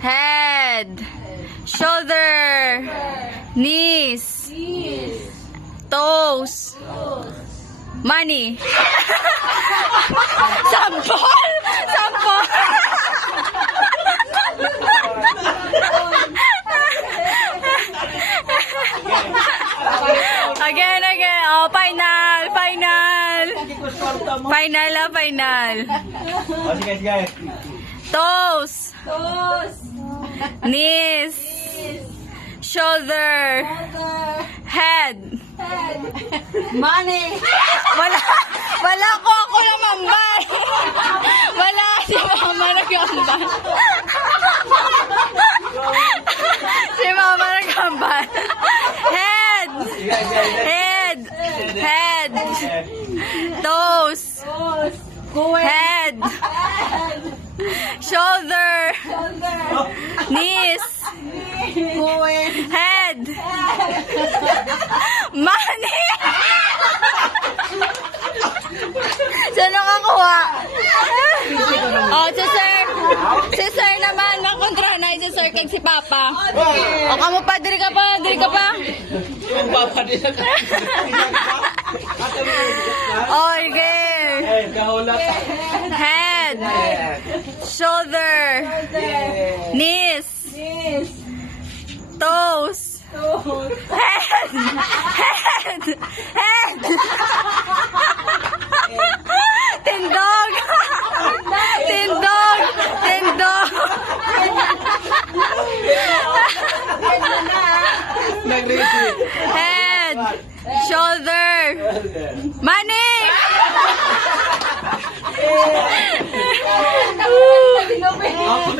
Head. Shoulder. Knees. Toes. Money. Sampol! Sampol! Again. Oh, final. Final. Sige. Toes. Knees. Shoulder. Head. Money. Wala ko ako lang mambal. Wala si mama nagambal. Si mama nagambal. Head. Toes. Head. Shoulder. Knees. Head. Money. Saan nakakuha? Oh, si sir naman, makontra na si sir kag si Papa. O, kamo pa, diri ka pa. Yung papa nila ka. Oh, okay. Kahulak. Head. Shoulder. Knees. Toes. Head. Tindog. Nag-ready. Head. Shoulder. Money. Ako,